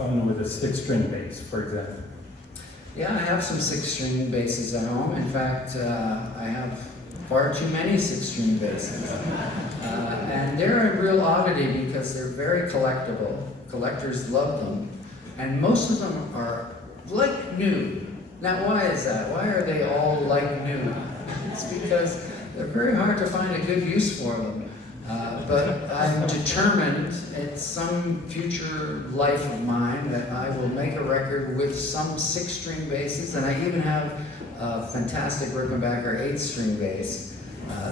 fun with a 6-string bass, for example? Yeah, I have some 6-string basses at home. In fact, I have far too many 6-string basses. And they're a real oddity because they're very collectible. Collectors love them. And most of them are like new. Now, why is that? Why are they all like new? It's because they're very hard to find a good use for them. But I'm determined in some future life of mine that I will make a record with some 6-string basses, and I even have a fantastic Rickenbacker 8-string bass.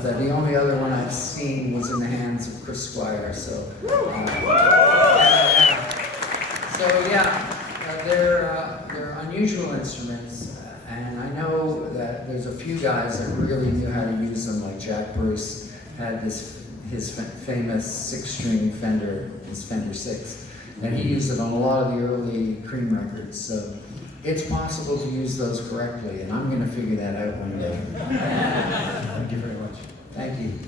That the only other one I've seen was in the hands of Chris Squire. So they're unusual instruments, and I know that there's a few guys that really knew how to use them, like Jack Bruce had his famous 6-string Fender, his Fender 6, and he used it on a lot of the early Cream records. So it's possible to use those correctly, and I'm going to figure that out one day. Thank you very much. Thank you.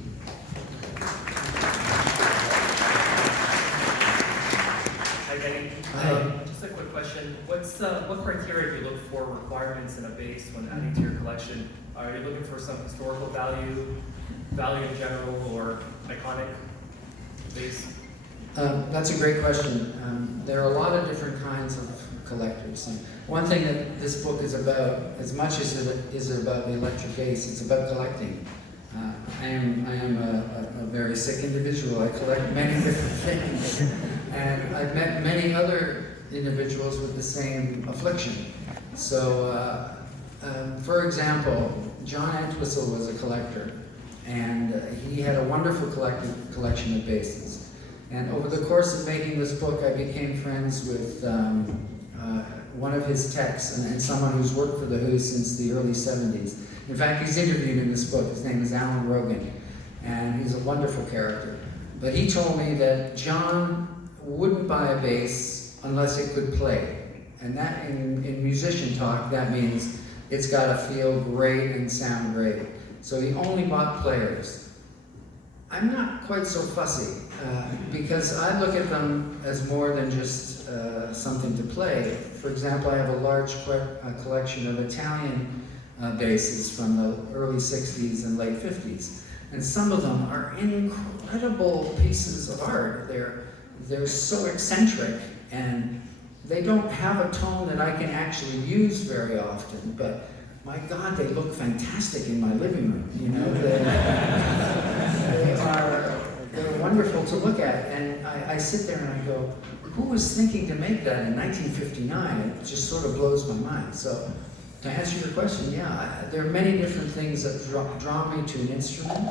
Hi, Geddy. Hi. Just a quick question. What criteria do you look for requirements in a bass when adding to your collection? Are you looking for some historical value in general, or iconic bass? That's a great question. There are a lot of different kinds of collectors. And one thing that this book is about, as much as it is about the electric bass, it's about collecting. I am a very sick individual. I collect many different things. And I've met many other individuals with the same affliction. So, for example, John Entwistle was a collector, and he had a wonderful collection of basses. And over the course of making this book, I became friends with one of his techs and someone who's worked for The Who since the early 70s. In fact, he's interviewed in this book. His name is Alan Rogan, and he's a wonderful character. But he told me that John wouldn't buy a bass unless it could play. And that, in musician talk, that means it's got to feel great and sound great. So he only bought players. I'm not quite so fussy, because I look at them as more than just something to play. For example, I have a large collection of Italian basses from the early 60s and late 50s. And some of them are incredible pieces of art. They're so eccentric, and they don't have a tone that I can actually use very often, but my God, they look fantastic in my living room. You know, they're wonderful to look at, and I sit there and I go, who was thinking to make that in 1959? It just sort of blows my mind. So, to answer your question, yeah, there are many different things that draw me to an instrument,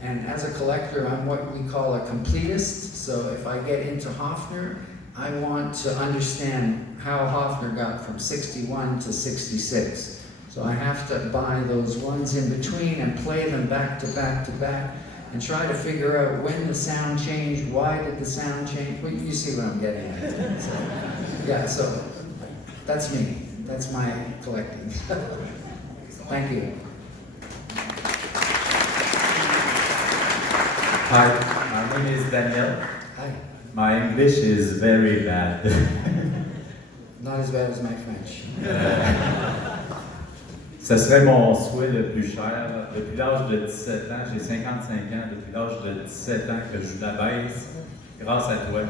and as a collector, I'm what we call a completist. So if I get into Hofner, I want to understand how Hofner got from 61 to 66. So I have to buy those ones in between and play them back to back to back and try to figure out when the sound changed, why did the sound change. Well, you see what I'm getting at. So, yeah, so that's me. That's my collecting. Thank you. Hi, my name is Daniel. Hi. My English is very bad. Not as bad as my French. Ce serait mon souhait le plus cher. Depuis l'âge de 17 ans, j'ai 55 ans, depuis l'âge de 17 ans que je joue la basse, grâce à toi.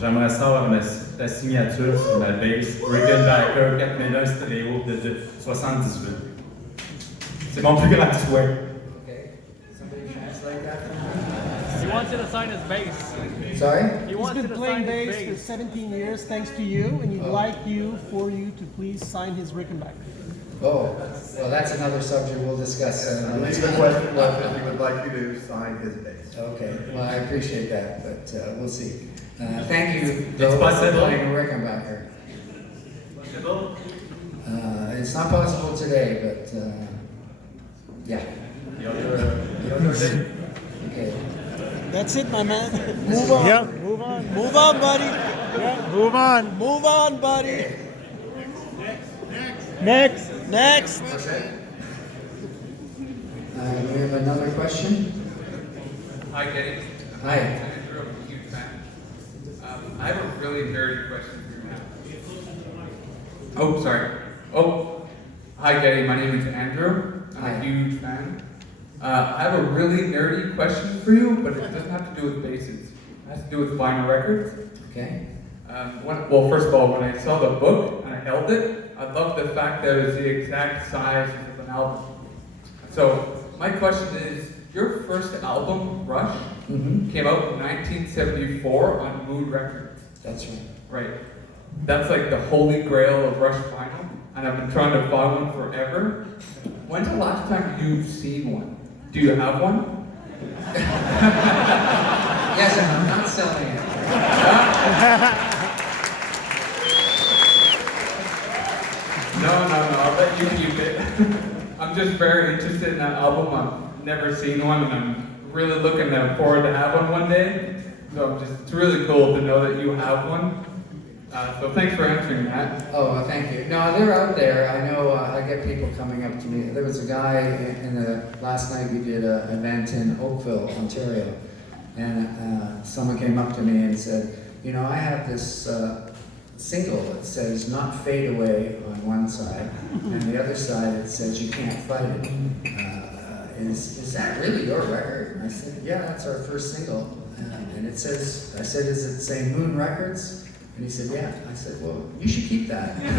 J'aimerais savoir ta signature sur ma bass Rickenbacker 4001 stéréo de 78. C'est mon plus grand souhait. Okay. Somebody translate that for me? He wants you to sign his bass. Sorry? He wants He's you been to playing sign his bass for bass. 17 years thanks to you, and he'd like for you to please sign his Rickenbacker. Oh, well, that's another subject we'll discuss. I believe the question was if he would like you to sign his bass. Okay, well, I appreciate that, but we'll see. Thank you, It's though, for possible. playing Rickenbacker. It's not possible today, but yeah. Okay. That's it, my man. Move on. Yeah, move on. Move on, buddy. Yeah, move on. Move on, buddy. Next. Next. That's it. We have another question. Hi, Geddy. Hi. I grew up a huge fan. I have a really nerdy question for you now. Oh, sorry. Oh, hi, Geddy. My name is Andrew. I'm Hi. a huge fan. I have a really nerdy question for you, but it doesn't have to do with basses. It has to do with vinyl records. Okay. Well, first of all, when I saw the book and I held it, I loved the fact that it was the exact size of an album. So, my question is, your first album, Rush, Mm-hmm. came out in 1974 on Mood Records. That's right. Right. That's like the holy grail of Rush vinyl, and I've been trying to find one forever. When's the last time you've seen one? Do you have one? Yes, and I'm not selling it. No, I'll let you keep it. I'm just very interested in that album. I've never seen one, and I'm really looking forward to have one day. So it's really cool to know that you have one. So thanks for answering that. Oh, well, thank you. No, they're out there. I know I get people coming up to me. There was a guy last night we did an event in Oakville, Ontario, and someone came up to me and said, you know, I have this single that says "Not Fade Away" on one side, and the other side it says "You Can't Fight It." Is that really your record? And I said, yeah, that's our first single. And it says, I said, is it say Moon Records? And he said, yeah. I said, well, you should keep that. You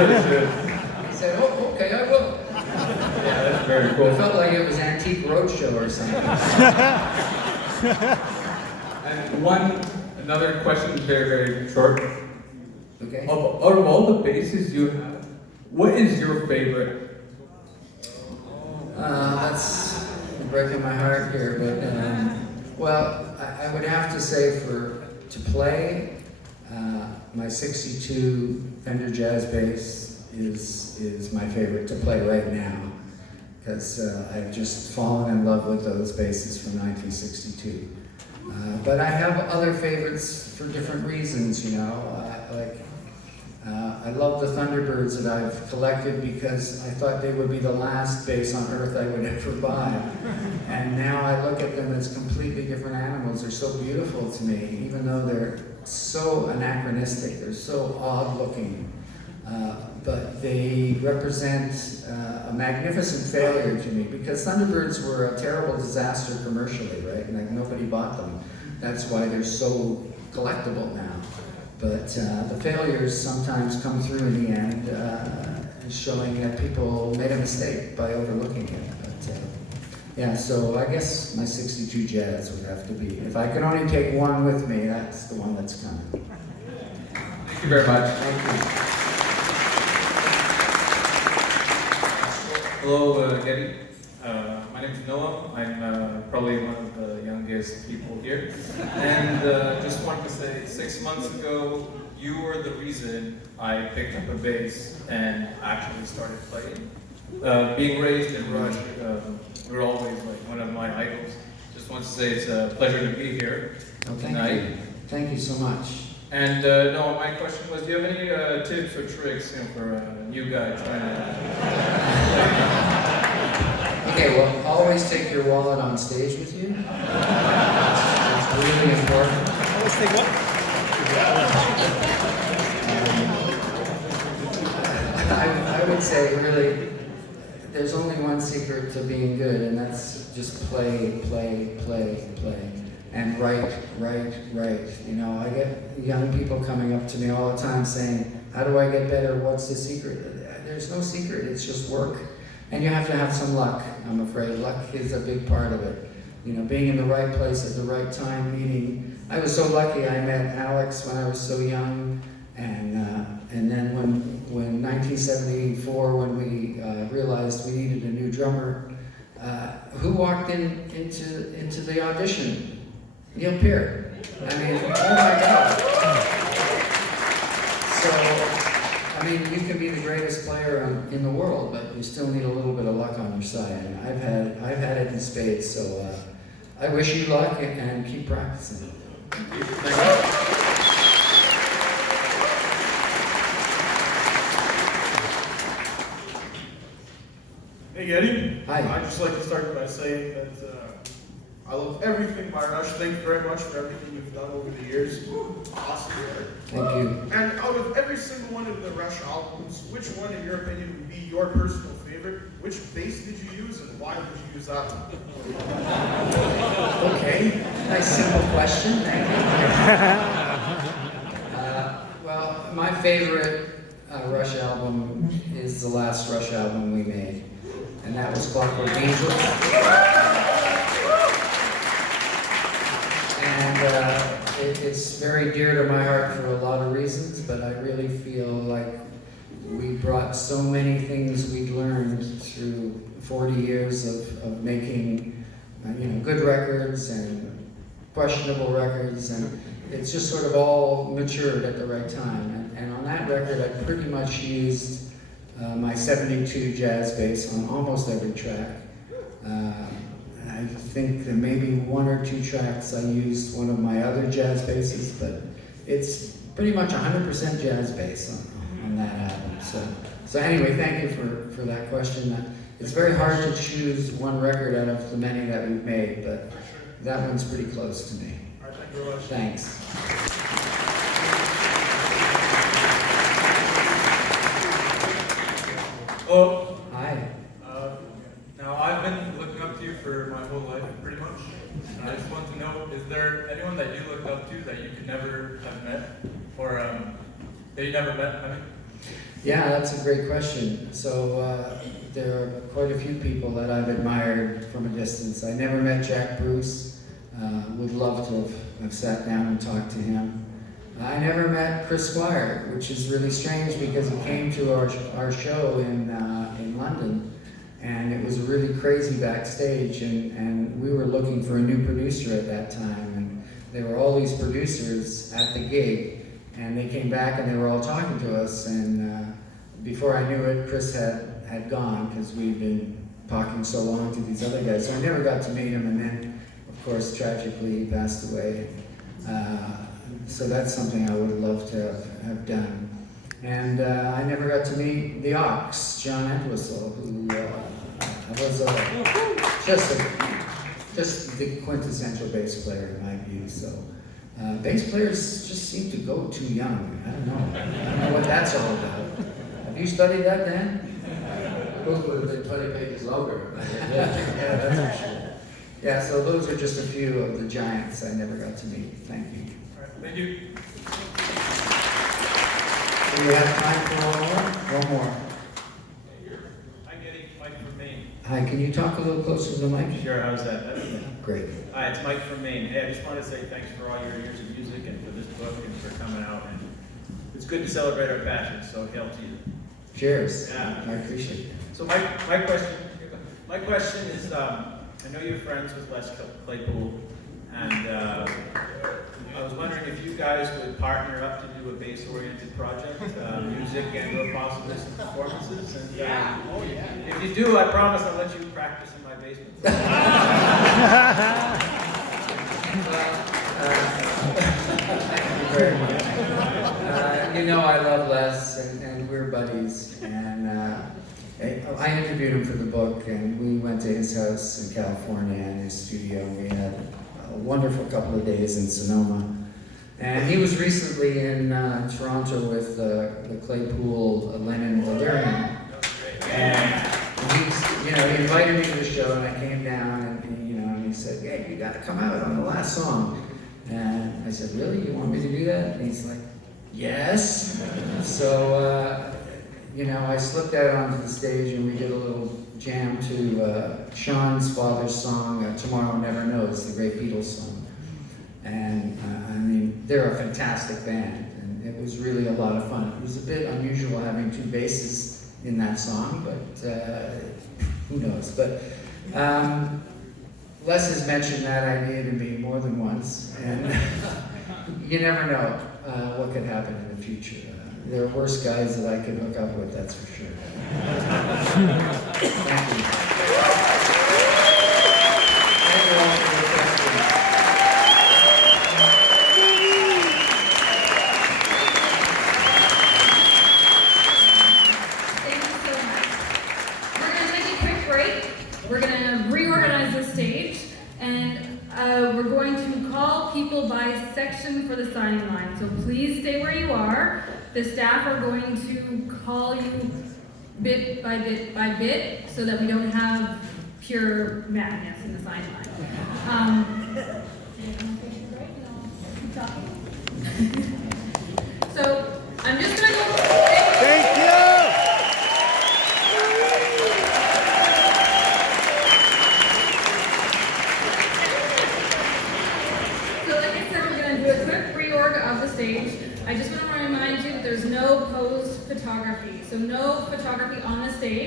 really should. He said, oh, okay, I will. Yeah, that's very cool. It felt like it was Antique Roadshow or something. And another question, very, very short. Okay. Out of all the basses you have, what is your favorite? That's breaking my heart here, but well, I would have to say to play, my 62 Fender Jazz bass is my favorite to play right now, because I've just fallen in love with those basses from 1962. But I have other favorites for different reasons, you know. I love the Thunderbirds that I've collected because I thought they would be the last bass on earth I would ever buy. And now I look at them as completely different animals. They're so beautiful to me, even though they're so anachronistic, they're so odd looking. But they represent a magnificent failure to me, because Thunderbirds were a terrible disaster commercially, right? And like nobody bought them. That's why they're so collectible now. But the failures sometimes come through in the end, showing that people made a mistake by overlooking it. But yeah, so I guess my 62 Jazz would have to be. If I could only take one with me, that's the one that's coming. Thank you very much. Thank you. Hello, Geddy. My name is Noah. I'm probably one of the youngest people here. And just wanted to say, 6 months ago, you were the reason I picked up a bass and actually started playing. Being raised in Rush, you're always like one of my idols. Just want to say it's a pleasure to be here tonight. You. Thank you so much. And no, my question was, do you have any tips or tricks, for a new guy trying to... Okay, well, always take your wallet on stage with you. It's really important. Always take what? I would say, really, there's only one secret to being good, and that's just play. And write. You know, I get young people coming up to me all the time saying, how do I get better? What's the secret? There's no secret, it's just work. And you have to have some luck, I'm afraid. Luck is a big part of it. You know, being in the right place at the right time, meaning, I was so lucky I met Alex when I was so young, and then when 1974, when we realized we needed a new drummer, who walked into the audition? Neil Peart. I mean, oh my God. So, I mean, you can be the greatest player in the world, but you still need a little bit of luck on your side. And I've had it in spades, so I wish you luck and keep practicing. Hey Geddy. Hi. I'd just like to start by saying that I love everything by Rush. Thank you very much for everything you've done over the years. Awesome work. Thank you. And out of every single one of the Rush albums, which one, in your opinion, would be your personal favorite? Which bass did you use, and why did you use that one? Okay, nice simple question. Thank you. Well, my favorite Rush album is the last Rush album we made, and that was Clockwork Angel. And it's very dear to my heart for a lot of reasons, but I really feel like we brought so many things we'd learned through 40 years of making good records and questionable records, and it's just sort of all matured at the right time. And on that record, I pretty much used my 72 jazz bass on almost every track. I think that maybe one or two tracks I used one of my other jazz basses, but it's pretty much 100% jazz bass on that album. So anyway, thank you for that question. It's very hard to choose one record out of the many that we've made, but that one's pretty close to me. All right, thank you very much. Thanks. Oh, Hi. now I've been looking up to you for my whole life, pretty much. And I just want to know, is there anyone that you looked up to that you could never have met? Or that you never met, I mean? Yeah, that's a great question. So there are quite a few people that I've admired from a distance. I never met Jack Bruce. Would love to have sat down and talked to him. I never met Chris Squire, which is really strange because he came to our show in London, and it was really crazy backstage, and we were looking for a new producer at that time, and there were all these producers at the gig, and they came back and they were all talking to us, and before I knew it, Chris had gone because we'd been talking so long to these other guys, so I never got to meet him, and then, of course, tragically, he passed away. So that's something I would love to have done. And I never got to meet the Ox, John Entwistle, who was just the quintessential bass player in my view. So bass players just seem to go too young. I don't know what that's all about. Have you studied that, Dan? The book would have been 20 pages longer. Yeah, that's for sure. Yeah, so those are just a few of the giants I never got to meet. Thank you. All right, thank you. Do we have time for one more? One more. Hi, Geddy. Mike from Maine. Hi, can you talk a little closer to the mic? Sure, how's that? Great. Hi, it's Mike from Maine. Hey, I just wanted to say thanks for all your years of music and for this book and for coming out. And it's good to celebrate our passion, so hail to you. Cheers. Yeah. I appreciate it. So my question is, I know you're friends with Les Claypool, and I was wondering if you guys would partner up to do a bass-oriented project, music and possibly some performances. And if you do, I promise I'll let you practice in my basement. Thank you very much. I love Les, and we're buddies. And I interviewed him for the book, and we went to his house in California and his studio. We had a wonderful couple of days in Sonoma. And he was recently in Toronto with the Claypool Lennon Delirium. And he invited me to the show, and I came down, and he said, "Hey, you got to come out on the last song." And I said, "Really? You want me to do that?" And he's like, "Yes." So, I slipped out onto the stage, and we did a little jam to Sean's father's song, "Tomorrow Never Knows," the great Beatles song. And they're a fantastic band, and it was really a lot of fun. It was a bit unusual having two basses in that song, but who knows. But Les has mentioned that idea to me more than once, and you never know what could happen in the future. There are worse guys that I could hook up with, that's for sure. Thank you. Thank you all for your questions. Thank you so much. We're going to take a quick break. We're going to reorganize the stage, and we're going to call people by section for the signing line. So please stay where you are. the staff are going to call you bit by bit by bit so that we don't have pure madness in the sideline. So I'm just gonna go. Thank you. So like I said, we're gonna do a quick reorg of the stage. I just want to remind you that there's no posed photography. So no photography on the stage.